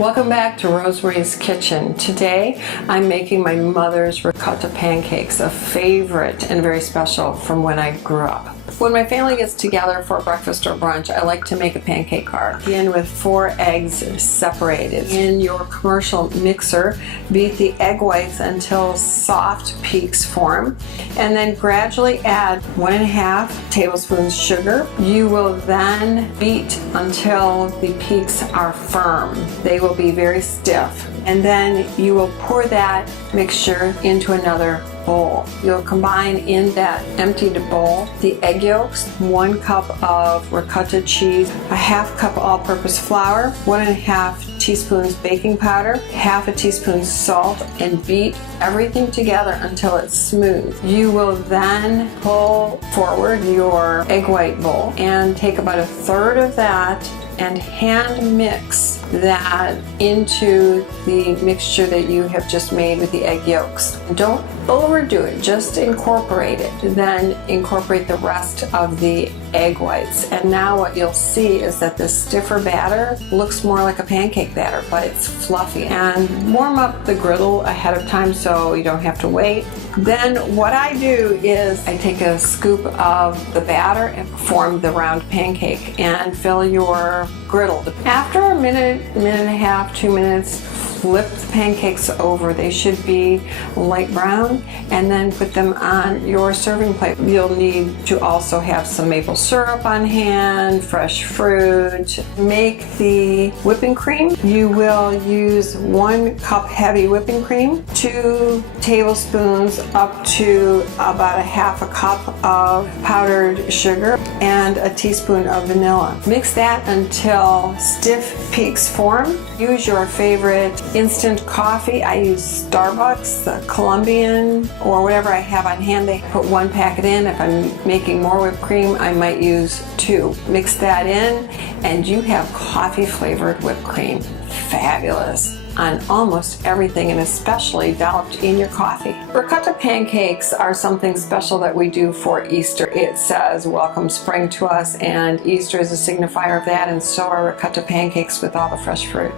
Welcome back to Rosemarie's Kitchen. Today I'm making my mother's ricotta pancakes, a favorite and very special from when I grew up. When my family gets together for breakfast or brunch, I like to make a pancake cart. Begin with 4 eggs separated. In your commercial mixer, beat the egg whites until soft peaks form, and then gradually add 1.5 tablespoons sugar. You will then beat until the peaks are firm. They will be very stiff, and then you will pour that mixture into another bowl. You'll combine in that emptied bowl the egg yolks, 1 cup of ricotta cheese, a 1/2 cup all-purpose flour, 1.5 teaspoons baking powder, 1/2 teaspoon salt, and beat everything together until it's smooth. You will then pull forward your egg white bowl and take about 1/3 of that and hand mix that into the mixture that you have just made with the egg yolks. Don't overdo it, just incorporate it. Then incorporate the rest of the egg whites. And now what you'll see is that the stiffer batter looks more like a pancake batter, but it's fluffy. And warm up the griddle ahead of time so you don't have to wait. Then what I do is I take a scoop of the batter and form the round pancake and fill your griddle. After a minute and a half, 2 minutes, flip the pancakes over. They should be light brown, and then put them on your serving plate. You'll need to also have some maple syrup on hand, fresh fruit. Make the whipping cream. You will use 1 cup heavy whipping cream, 2 tablespoons up to about 1/2 cup of powdered sugar, and a teaspoon of vanilla. Mix that until stiff peaks form. Use your favorite instant coffee. I use Starbucks, the Colombian, or whatever I have on hand. They put 1 packet in. If I'm making more whipped cream, I might use 2. Mix that in, and you have coffee flavored whipped cream. Fabulous on almost everything, and especially dolloped in your coffee. Ricotta pancakes are something special that we do for Easter. It says welcome spring to us, and Easter is a signifier of that, and so are ricotta pancakes with all the fresh fruit.